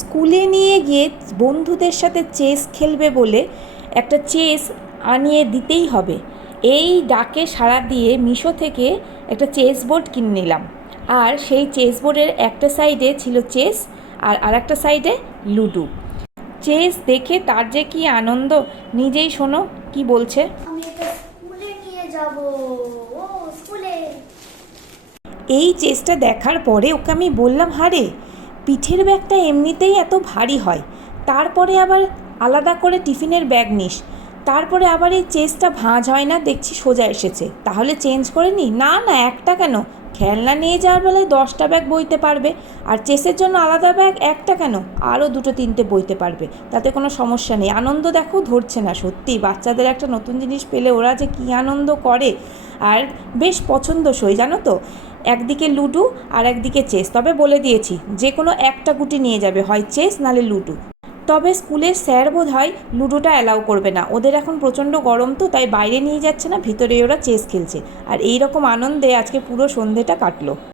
স্কুলে নিয়ে গিয়ে বন্ধুদের সাথে চেস খেলবে বলে একটা চেস আনিয়ে দিতেই হবে। এই ডাকে সাড়া দিয়ে মিশো থেকে একটা চেস বোর্ড কিনে নিলাম। আর সেই চেস বোর্ডের একটা সাইডে ছিল চেস আর আরেকটা সাইডে লুডো। চেস দেখে তার যে কি আনন্দ, নিজেই শোনো কি বলছে। আমি এটা স্কুলে নিয়ে যাব। ও স্কুলে। এই চেসটা দেখার পরে ওকে আমি বললাম, হারে পিঠের ব্যাগটা এমনিতেই এত ভারী হয়, তারপরে আবার আলাদা করে টিফিনের ব্যাগ নিস, তারপরে আবার এই চেসটা ভাঁজ হয় না, দেখছি সোজা এসেছে, তাহলে চেঞ্জ করে নি। না না, একটা কেন, খেলনা নিয়ে যাওয়ার বেলায় 10টা ব্যাগ বইতে পারবে, আর চেসের জন্য আলাদা ব্যাগ একটা কেন, আরও 2-3টে বইতে পারবে, তাতে কোনো সমস্যা নেই। আনন্দ দেখো ধরছে না, সত্যি বাচ্চাদের একটা নতুন জিনিস পেলে ওরা যে কী আনন্দ করে, আর বেশ পছন্দসই জানো তো। একদিকে লুডো আর একদিকে চেস, তবে বলে দিয়েছি যে কোনো একটা গুটি নিয়ে যাবে, হয় চেস নালে লুডো। তবে স্কুলের স্যার বোধ হয় লুডোটা অ্যালাউ করবে না, ওদের এখন প্রচণ্ড গরম তো, তাই বাইরে নিয়ে যাচ্ছে না, ভিতরে ওরা চেস খেলছে। আর এই রকম আনন্দে আজকে পুরো সন্ধেটা কাটলো।